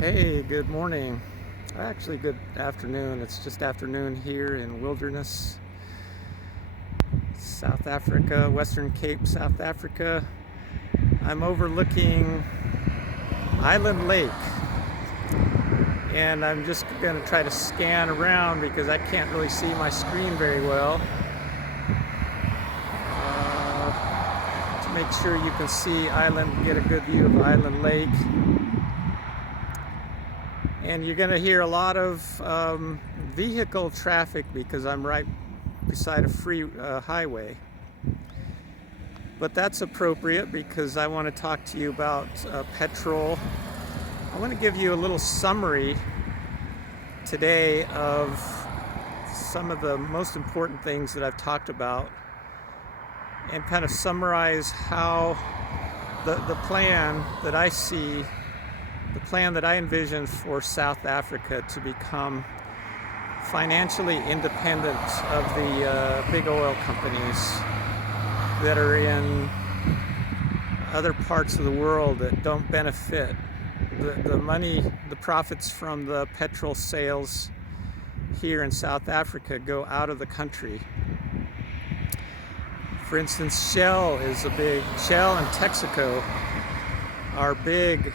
Hey, good morning. Actually, good afternoon. It's just afternoon here in Wilderness, South Africa, Western Cape, South Africa. I'm overlooking Island Lake, and I'm just going to try to scan around because I can't really see my screen very well. To make sure you can see get a good view of Island Lake. And you're going to hear a lot of vehicle traffic because I'm right beside a free highway. But that's appropriate because I want to talk to you about petrol. I want to give you a little summary today of some of the most important things that I've talked about and kind of summarize how the plan that I see, the plan that I envision for South Africa to become financially independent of the big oil companies that are in other parts of the world that don't benefit. The money, the profits from the petrol sales here in South Africa go out of the country. For instance, Shell and Texaco are big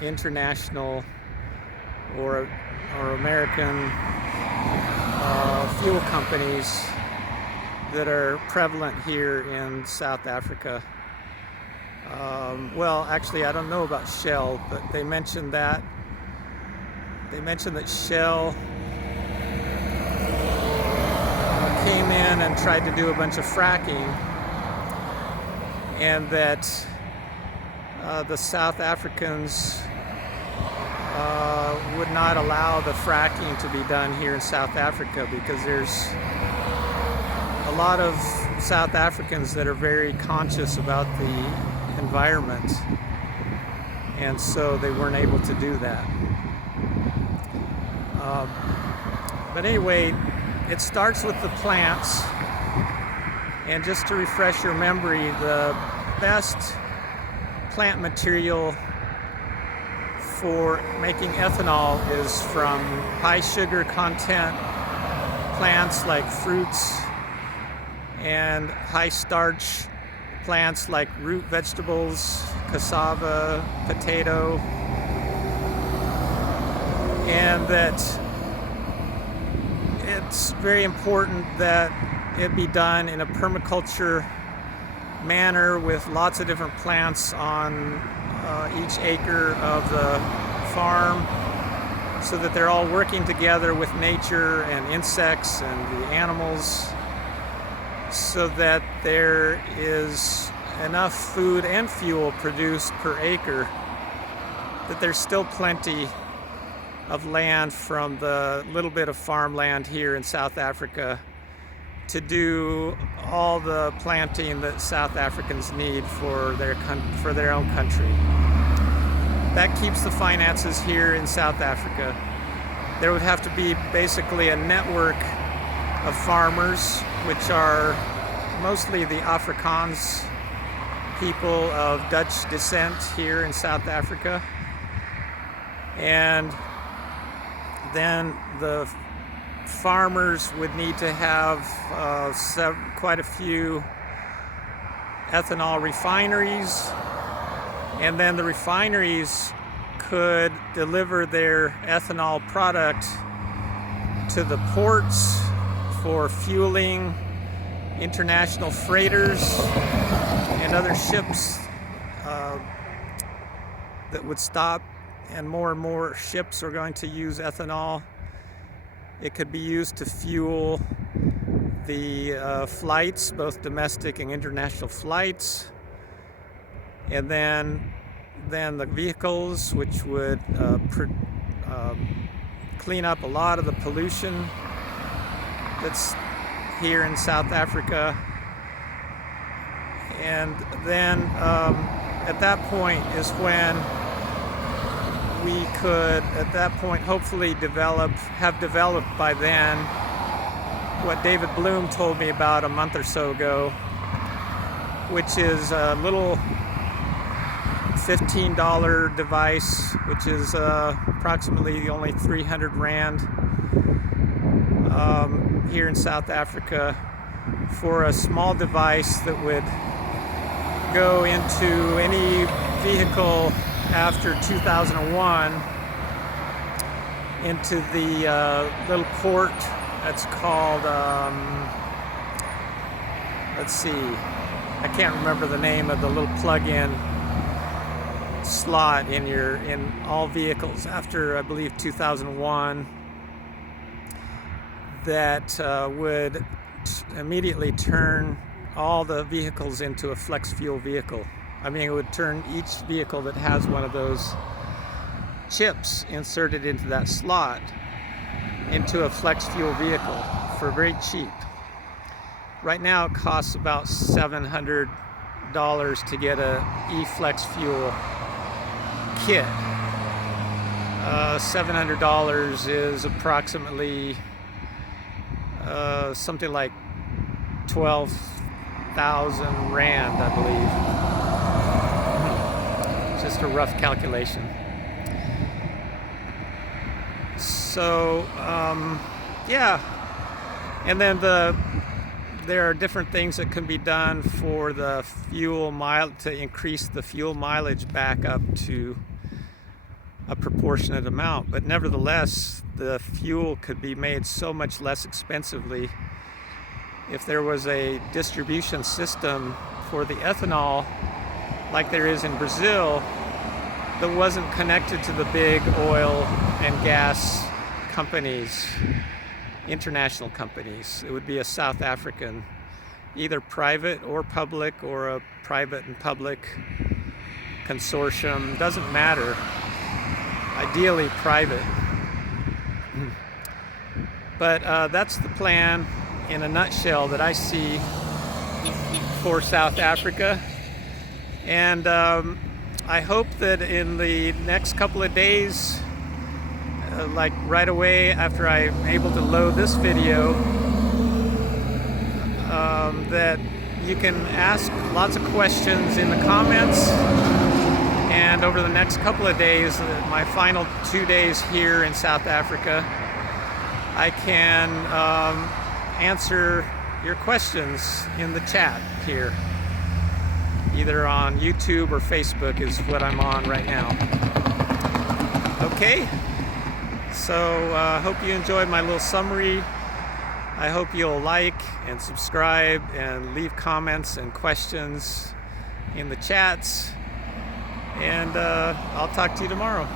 international or American fuel companies that are prevalent here in South Africa. Well, actually, I don't know about Shell, but they mentioned that Shell came in and tried to do a bunch of fracking, and that the South Africans would not allow the fracking to be done here in South Africa because there's a lot of South Africans that are very conscious about the environment, and so they weren't able to do that. But anyway, it starts with the plants, and just to refresh your memory, the best plant material for making ethanol is from high sugar content plants like fruits and high starch plants like root vegetables, cassava, potato, and that it's very important that it be done in a permaculture manner with lots of different plants on each acre of the farm, so that they're all working together with nature and insects and the animals, so that there is enough food and fuel produced per acre, that there's still plenty of land from the little bit of farmland here in South Africa to do all the planting that South Africans need for their own country. That keeps the finances here in South Africa. There would have to be basically a network of farmers, which are mostly the Afrikaans people of Dutch descent here in South Africa. And then the farmers would need to have quite a few ethanol refineries, and then the refineries could deliver their ethanol product to the ports for fueling international freighters and other ships that would stop, and more ships are going to use ethanol. It could be used to fuel the flights, both domestic and international flights, and then the vehicles, which would clean up a lot of the pollution that's here in South Africa. And then at that point is when we could, at that point, hopefully have developed by then what David Bloom told me about a month or so ago, which is a little $15 device, which is approximately only 300 Rand here in South Africa, for a small device that would go into any vehicle after 2001 into the little port that's called, let's see, I can't remember the name of the little plug-in slot in all vehicles after, I believe, 2001, that would immediately turn all the vehicles into a flex fuel vehicle. I mean, it would turn each vehicle that has one of those chips inserted into that slot into a flex fuel vehicle for very cheap. Right now it costs about $700 to get a e-flex fuel kit. $700 is approximately something like 12,000 Rand, I believe. Just a rough calculation. So, yeah. And then there are different things that can be done for the fuel to increase the fuel mileage back up to a proportionate amount. But nevertheless, the fuel could be made so much less expensively if there was a distribution system for the ethanol like there is in Brazil that wasn't connected to the big oil and gas companies, international companies. It would be a South African, either private or public, or a private and public consortium, doesn't matter. Ideally private. But that's the plan in a nutshell that I see for South Africa. And I hope that in the next couple of days, like right away after I'm able to load this video, that you can ask lots of questions in the comments. And over the next couple of days, my final 2 days here in South Africa, I can answer your questions in the chat here. Either on YouTube or Facebook is what I'm on right now. Okay, so hope you enjoyed my little summary. I hope you'll like and subscribe and leave comments and questions in the chats. And I'll talk to you tomorrow.